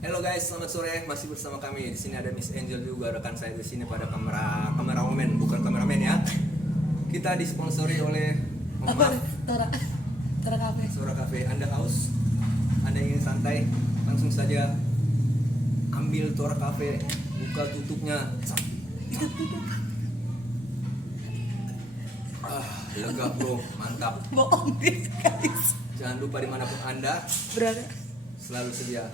Halo guys, selamat sore. Masih bersama kami. Di sini ada Miss Angel juga, rekan saya di sini pada kameramen, bukan kameramen ya. Kita disponsori oleh Tora Cafe. Sora Cafe. Anda haus? Anda ingin santai? Langsung saja ambil Tora Cafe, buka tutupnya. Lega bro, mantap. Bohong guys. Jangan lupa dimanapun Anda Berada. selalu sedia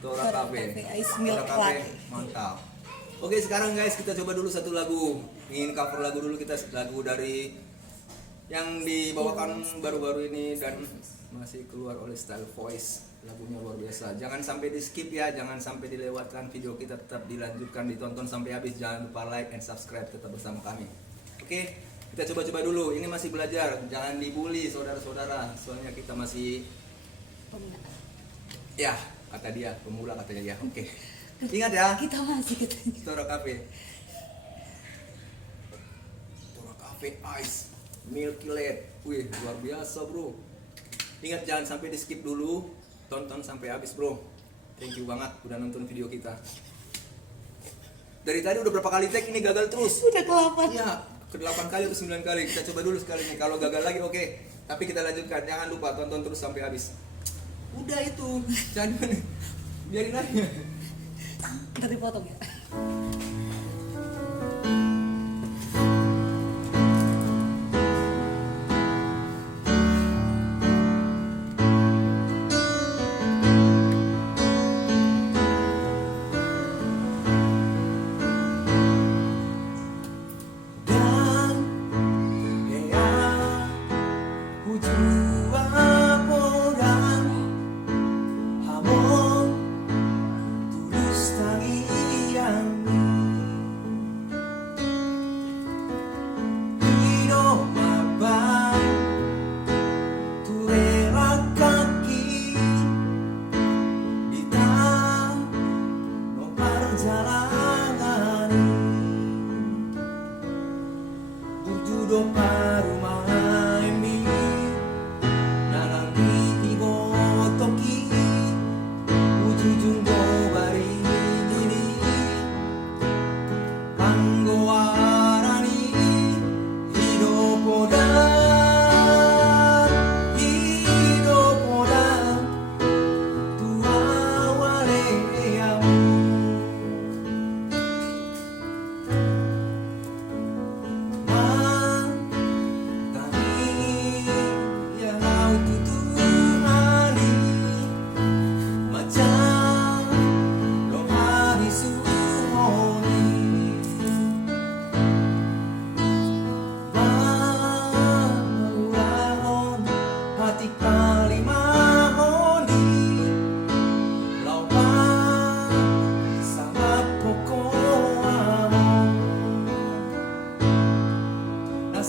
Tora Tora Cafe. Cafe, Ice Milk Tora Cafe, Latte. mantap. Oke, sekarang guys kita coba dulu satu lagu. Ingin cover lagu dulu, kita lagu dari yang dibawakan baru-baru ini dan masih keluar oleh Style Voice. Lagunya luar biasa. Jangan sampai di skip ya, jangan sampai dilewatkan. Video kita tetap dilanjutkan, ditonton sampai habis. Jangan lupa like and subscribe, tetap bersama kami. Oke, kita coba-coba dulu. Ini masih belajar, jangan dibully saudara-saudara. Soalnya kita masih ya, kata dia pemula katanya ya. Oke. Ingat ya, Kita masih katanya. Tora Cafe. Tora Cafe Ice Milky Latte. Wih, luar biasa, Bro. Ingat jangan sampai di skip dulu. Tonton sampai habis, Bro. Thank you banget udah nonton video kita. Dari tadi udah berapa kali tag ini gagal terus. Udah ke-8. Iya, ke-8 kali atau 9 kali. Kita coba dulu sekali nih. Kalau gagal lagi oke. Tapi kita lanjutkan. Jangan lupa tonton terus sampai habis. Udah itu. Jangan biarin aja. Ntar dipotong ya. Dan ya hujua podang hamon tulus tangian hidup abang turela kaki kita no perjalanan Burjudo paru maemi Nalangi ibo toki Ujujung do bari dini Kanggo arani Hidup podang Tua wale amo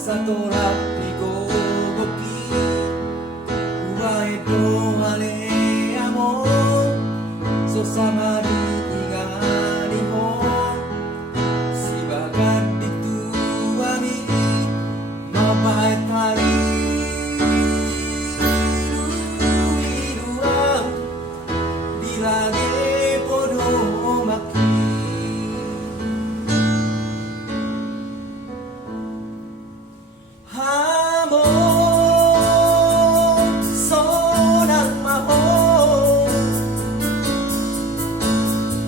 Satu rapi gogoki Uai do hale amo Sosama di tinggali ho Si bagat itu ami Mapai tali Iluang Dilage podo maki Hamon sonang mahon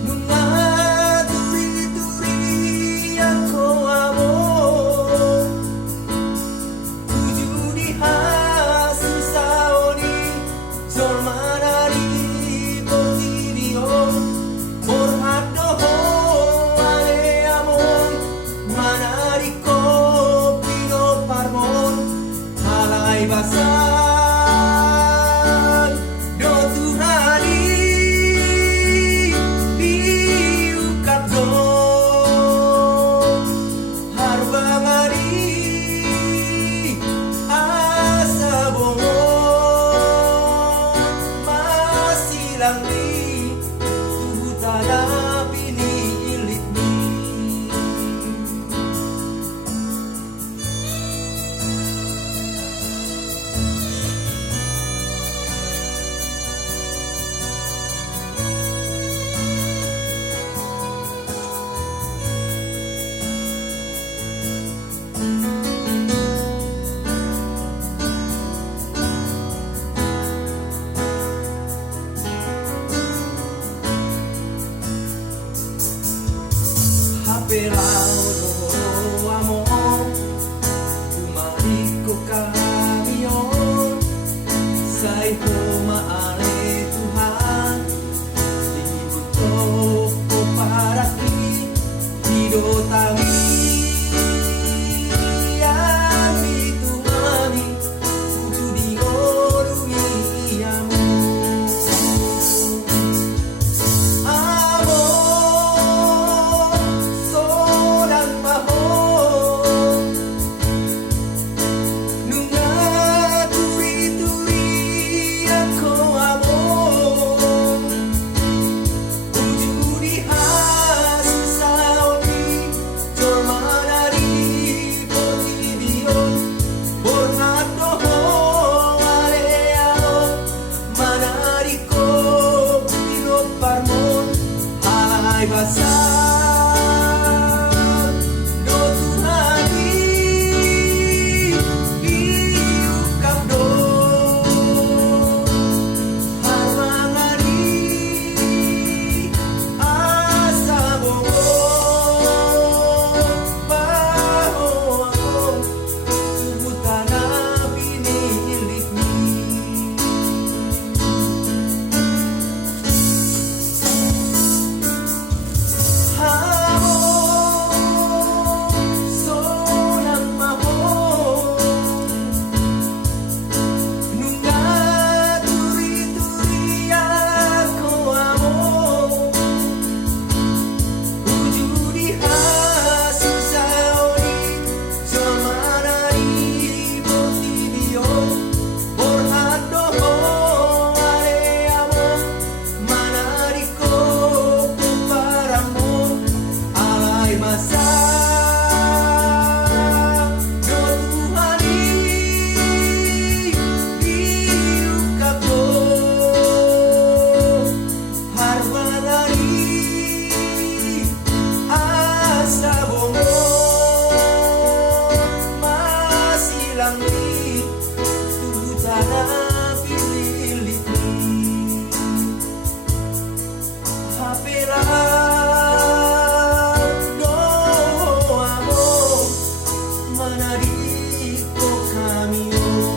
Nunga turi-turi ako amon Tuju di hasusaoni Solmanari portibion Borhado ale amon Manariko pino parmon Halai basan Do Tuhani Diukat do Harbangari Asa bongon Masilang di Tuhutana pinilit ni pelado amor, tu marico camión, sai maale Tuhan, dibutuhku para ti, hidup tami, yang ditumami, kudu diorungi iamu. Amor, seorang mahal, nunga turi-turi aku amor, ujudi hasil saudi, jormanari potibion, bornado aleao, manariko piro parmon, hai basar, do Tuhani, iukap do, harmangari, asa bongong, baho ako, subutana pinilit ni. Amor, seorang mahal, nunga turi-turi aku amor, ujudi hasil saudi, jamanari potibion, bornado aleamo, manariko kuparamon, alay masa, do Tuhani, iukap do, harmanari, asa bongong, masih langit, tubuh tanah pililit ni. Pelado amor, manariko camión.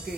Oke,